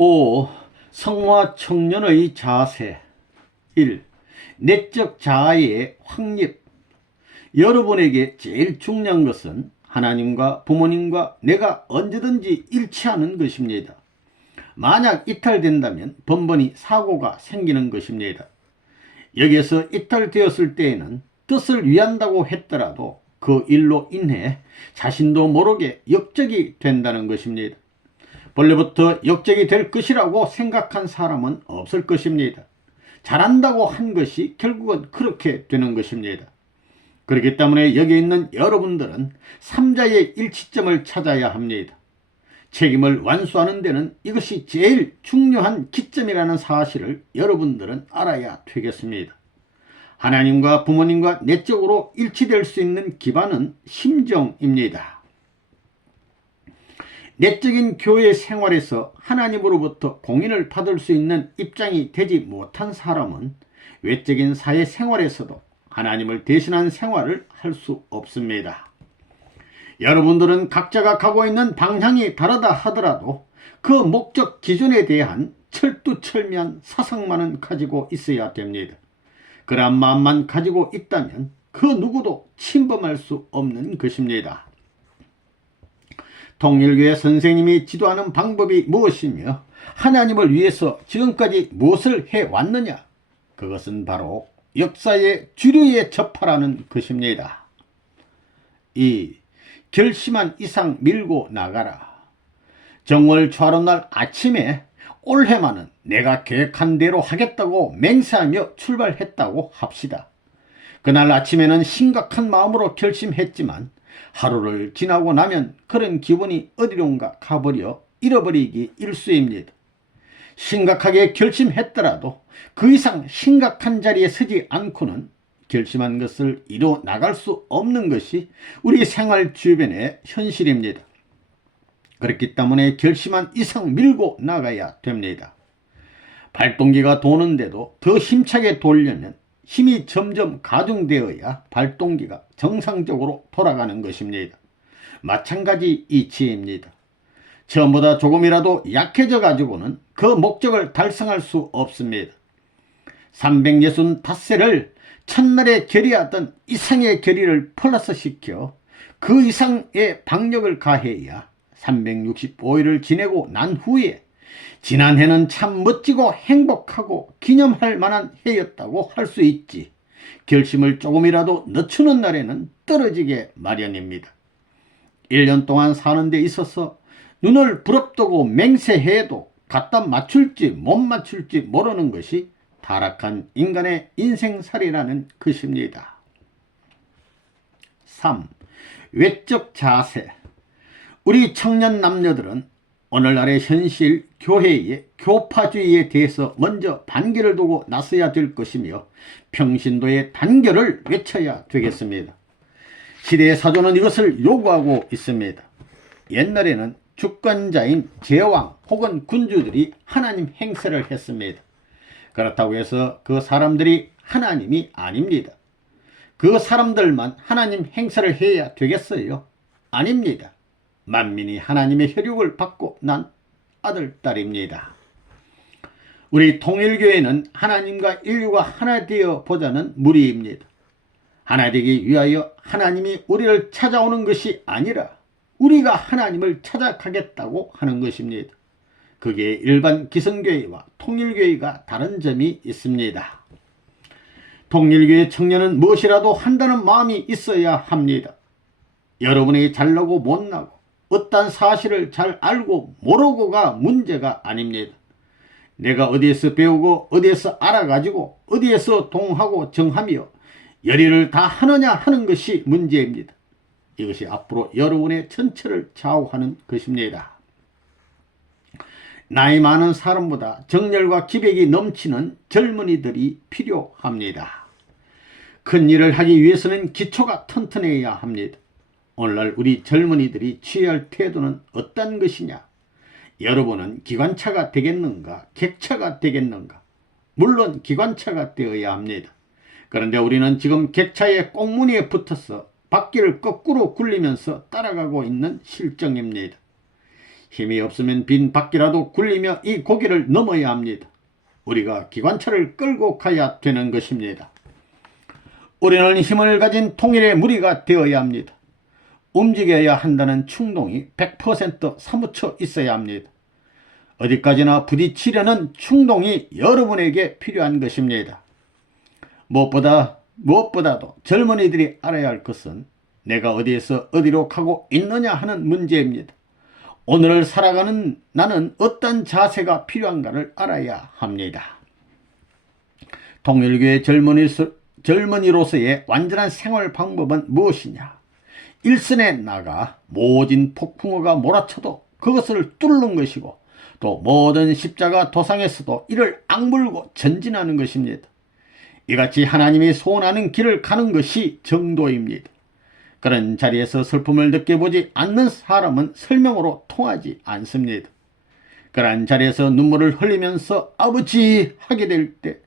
5. 성화 청년의 자세. 1. 내적 자아의 확립. 여러분에게 제일 중요한 것은 하나님과 부모님과 내가 언제든지 일치하는 것입니다. 만약 이탈된다면 번번이 사고가 생기는 것입니다. 여기에서 이탈되었을 때에는 뜻을 위한다고 했더라도 그 일로 인해 자신도 모르게 역적이 된다는 것입니다. 본래부터 역적이 될 것이라고 생각한 사람은 없을 것입니다. 잘한다고 한 것이 결국은 그렇게 되는 것입니다. 그렇기 때문에 여기 있는 여러분들은 3자의 일치점을 찾아야 합니다. 책임을 완수하는 데는 이것이 제일 중요한 기점이라는 사실을 여러분들은 알아야 되겠습니다. 하나님과 부모님과 내적으로 일치될 수 있는 기반은 심정입니다. 내적인 교회 생활에서 하나님으로부터 공인을 받을 수 있는 입장이 되지 못한 사람은 외적인 사회 생활에서도 하나님을 대신한 생활을 할 수 없습니다. 여러분들은 각자가 가고 있는 방향이 다르다 하더라도 그 목적 기준에 대한 철두철미한 사상만은 가지고 있어야 됩니다. 그러한 마음만 가지고 있다면 그 누구도 침범할 수 없는 것입니다. 통일교회 선생님이 지도하는 방법이 무엇이며 하나님을 위해서 지금까지 무엇을 해왔느냐? 그것은 바로 역사의 주류에 접하라는 것입니다. 2. 결심한 이상 밀고 나가라. 정월 초하룻날 아침에 올해만은 내가 계획한 대로 하겠다고 맹세하며 출발했다고 합시다. 그날 아침에는 심각한 마음으로 결심했지만 하루를 지나고 나면 그런 기분이 어디론가 가버려 잃어버리기 일쑤입니다. 심각하게 결심했더라도 그 이상 심각한 자리에 서지 않고는 결심한 것을 이뤄 나갈 수 없는 것이 우리 생활 주변의 현실입니다. 그렇기 때문에 결심한 이상 밀고 나가야 됩니다. 발동기가 도는데도 더 힘차게 돌려면 힘이 점점 가중되어야 발동기가 정상적으로 돌아가는 것입니다. 마찬가지 이치입니다. 처음보다 조금이라도 약해져 가지고는 그 목적을 달성할 수 없습니다. 365세를 첫날에 결의하던 이상의 결의를 플러스 시켜 그 이상의 박력을 가해야 365일을 지내고 난 후에 지난 해는 참 멋지고 행복하고 기념할 만한 해였다고 할 수 있지, 결심을 조금이라도 늦추는 날에는 떨어지게 마련입니다. 1년 동안 사는 데 있어서 눈을 부릅뜨고 맹세해도 갖다 맞출지 못 맞출지 모르는 것이 타락한 인간의 인생살이라는 것입니다. 3. 외적 자세. 우리 청년 남녀들은 오늘날의 현실 교회의 교파주의에 대해서 먼저 반기를 두고 나서야 될 것이며 평신도의 단결을 외쳐야 되겠습니다. 시대의 사조는 이것을 요구하고 있습니다. 옛날에는 주권자인 제왕 혹은 군주들이 하나님 행세를 했습니다. 그렇다고 해서 그 사람들이 하나님이 아닙니다. 그 사람들만 하나님 행세를 해야 되겠어요? 아닙니다. 만민이 하나님의 혈육을 받고 난 아들, 딸입니다. 우리 통일교회는 하나님과 인류가 하나 되어 보자는 무리입니다. 하나 되기 위하여 하나님이 우리를 찾아오는 것이 아니라 우리가 하나님을 찾아가겠다고 하는 것입니다. 그게 일반 기성교회와 통일교회가 다른 점이 있습니다. 통일교회 청년은 무엇이라도 한다는 마음이 있어야 합니다. 여러분이 잘나고 못나고 어떤 사실을 잘 알고 모르고가 문제가 아닙니다. 내가 어디에서 배우고 어디에서 알아가지고 어디에서 동하고 정하며 열의를 다 하느냐 하는 것이 문제입니다. 이것이 앞으로 여러분의 전체를 좌우하는 것입니다. 나이 많은 사람보다 정열과 기백이 넘치는 젊은이들이 필요합니다. 큰 일을 하기 위해서는 기초가 튼튼해야 합니다. 오늘날 우리 젊은이들이 취해야 할 태도는 어떤 것이냐? 여러분은 기관차가 되겠는가? 객차가 되겠는가? 물론 기관차가 되어야 합니다. 그런데 우리는 지금 객차의 꽁무니에 붙어서 바퀴를 거꾸로 굴리면서 따라가고 있는 실정입니다. 힘이 없으면 빈 바퀴라도 굴리며 이 고개를 넘어야 합니다. 우리가 기관차를 끌고 가야 되는 것입니다. 우리는 힘을 가진 통일의 무리가 되어야 합니다. 움직여야 한다는 충동이 100% 사무쳐 있어야 합니다. 어디까지나 부딪히려는 충동이 여러분에게 필요한 것입니다. 무엇보다도 젊은이들이 알아야 할 것은 내가 어디에서 어디로 가고 있느냐 하는 문제입니다. 오늘을 살아가는 나는 어떤 자세가 필요한가를 알아야 합니다. 통일교의 젊은이로서의 완전한 생활 방법은 무엇이냐? 일선에 나가 모진 폭풍우가 몰아쳐도 그것을 뚫는 것이고, 또 모든 십자가 도상에서도 이를 악물고 전진하는 것입니다. 이같이 하나님이 소원하는 길을 가는 것이 정도입니다. 그런 자리에서 슬픔을 느껴보지 않는 사람은 설명으로 통하지 않습니다. 그런 자리에서 눈물을 흘리면서 아버지 하게 될 때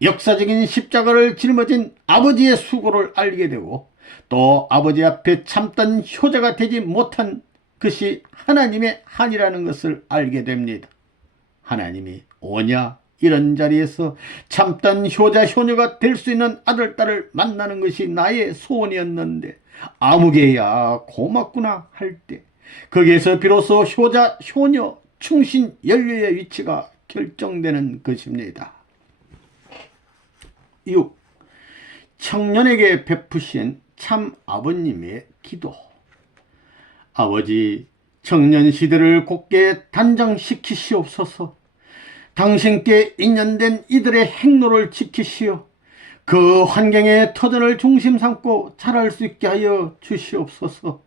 역사적인 십자가를 짊어진 아버지의 수고를 알게 되고, 또 아버지 앞에 참던 효자가 되지 못한 것이 하나님의 한이라는 것을 알게 됩니다. 하나님이 오냐 이런 자리에서 참던 효자 효녀가 될 수 있는 아들 딸을 만나는 것이 나의 소원이었는데 아무개야 고맙구나 할 때, 거기에서 비로소 효자 효녀 충신 연료의 위치가 결정되는 것입니다. 6. 청년에게 베푸신 참 아버님의 기도. 아버지, 청년 시대를 곧게 단장시키시옵소서. 당신께 인연된 이들의 행로를 지키시어 그 환경의 터전을 중심 삼고 자랄 수 있게 하여 주시옵소서.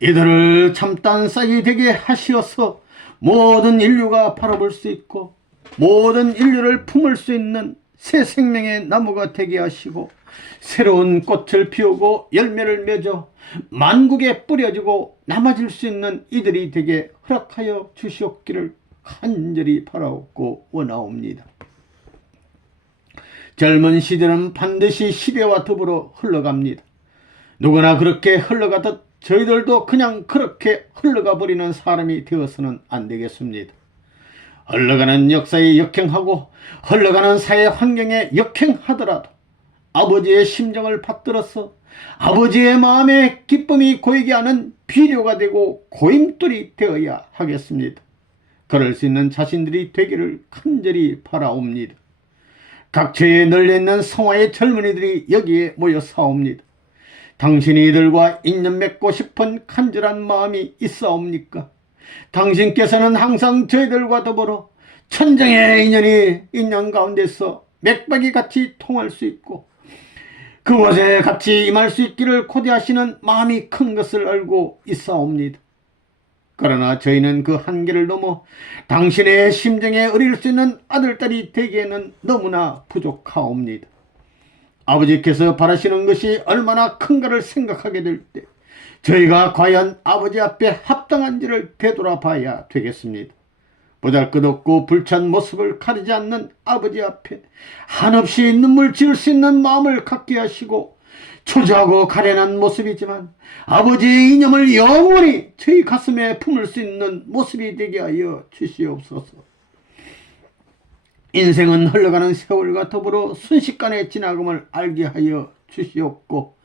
이들을 참단 싹이 되게 하시어서 모든 인류가 바라볼 수 있고 모든 인류를 품을 수 있는 새 생명의 나무가 되게 하시고, 새로운 꽃을 피우고 열매를 맺어 만국에 뿌려지고 남아질 수 있는 이들이 되게 허락하여 주시옵기를 간절히 바라옵고 원하옵니다. 젊은 시대는 반드시 시대와 더불어 흘러갑니다. 누구나 그렇게 흘러가듯 저희들도 그냥 그렇게 흘러가 버리는 사람이 되어서는 안 되겠습니다. 흘러가는 역사에 역행하고 흘러가는 사회 환경에 역행하더라도 아버지의 심정을 받들어서 아버지의 마음에 기쁨이 고이게 하는 비료가 되고 고임돌이 되어야 하겠습니다. 그럴 수 있는 자신들이 되기를 간절히 바라옵니다. 각처에 널려있는 성화의 젊은이들이 여기에 모여 사옵니다. 당신이 이들과 인연 맺고 싶은 간절한 마음이 있사옵니까? 당신께서는 항상 저희들과 더불어 천정의 인연 가운데서 맥박이 같이 통할 수 있고 그곳에 같이 임할 수 있기를 고대하시는 마음이 큰 것을 알고 있사옵니다. 그러나 저희는 그 한계를 넘어 당신의 심정에 어릴 수 있는 아들딸이 되기에는 너무나 부족하옵니다. 아버지께서 바라시는 것이 얼마나 큰가를 생각하게 될 때 저희가 과연 아버지 앞에 합당한지를 되돌아봐야 되겠습니다. 보잘것없고 불찬 모습을 가리지 않는 아버지 앞에 한없이 눈물 지을 수 있는 마음을 갖게 하시고, 초조하고 가련한 모습이지만 아버지의 이념을 영원히 저희 가슴에 품을 수 있는 모습이 되게 하여 주시옵소서. 인생은 흘러가는 세월과 더불어 순식간에 지나감을 알게 하여 주시옵고,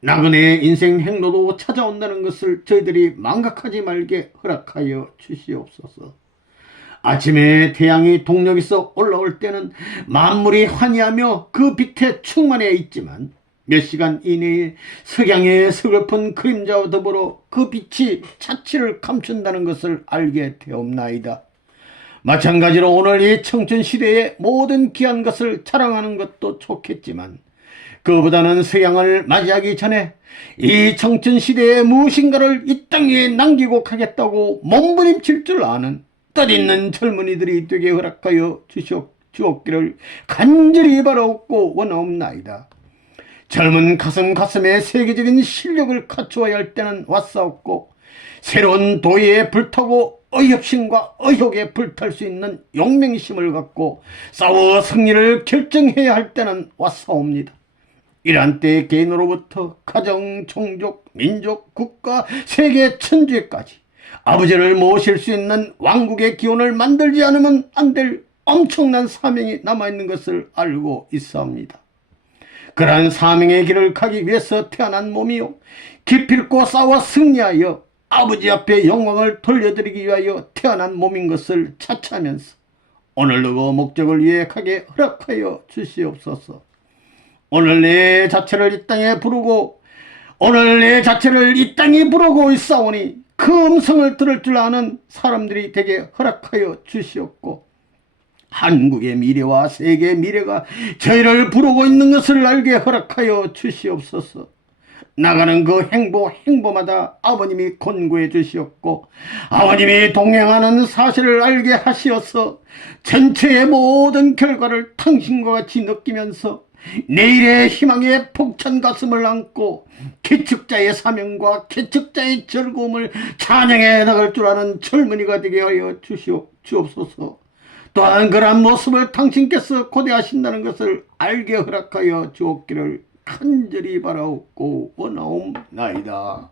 나그네의 인생 행로도 찾아온다는 것을 저희들이 망각하지 말게 허락하여 주시옵소서. 아침에 태양이 동력에서 올라올 때는 만물이 환희하며 그 빛에 충만해 있지만 몇 시간 이내에 석양의 서글픈 그림자와 더불어 그 빛이 자취를 감춘다는 것을 알게 되옵나이다. 마찬가지로 오늘 이 청춘시대의 모든 귀한 것을 자랑하는 것도 좋겠지만 그보다는 석양을 맞이하기 전에 이 청춘시대의 무엇인가를 이 땅 위에 남기고 가겠다고 몸부림칠 줄 아는 뜻있는 젊은이들이 되게 허락하여 주옵기를 간절히 바라옵고 원하옵나이다. 젊은 가슴에 세계적인 실력을 갖추어야 할 때는 왔사옵고, 새로운 도의에 불타고 의협심과 의욕에 불탈 수 있는 용맹심을 갖고 싸워 승리를 결정해야 할 때는 왔사옵니다. 이러한 때의 개인으로부터 가정, 종족, 민족, 국가, 세계 천주에까지 아버지를 모실 수 있는 왕국의 기원을 만들지 않으면 안 될 엄청난 사명이 남아있는 것을 알고 있사옵니다. 그러한 사명의 길을 가기 위해서 태어난 몸이요, 기필코 싸워 승리하여 아버지 앞에 영광을 돌려드리기 위하여 태어난 몸인 것을 차치하면서 오늘도 그 목적을 위해 가게 허락하여 주시옵소서. 오늘 내 자체를 이 땅에 부르고 있사오니 그 음성을 들을 줄 아는 사람들이 되게 허락하여 주시옵고, 한국의 미래와 세계의 미래가 저희를 부르고 있는 것을 알게 허락하여 주시옵소서. 나가는 그 행보마다 아버님이 권고해 주시옵고, 아버님이 동행하는 사실을 알게 하시어서 전체의 모든 결과를 당신과 같이 느끼면서 내일의 희망에 벅찬 가슴을 안고 개척자의 사명과 개척자의 즐거움을 찬양해 나갈 줄 아는 젊은이가 되게 하여 주옵소서. 또한 그러한 모습을 당신께서 고대하신다는 것을 알게 허락하여 주옵기를 간절히 바라옵고 원하옵나이다.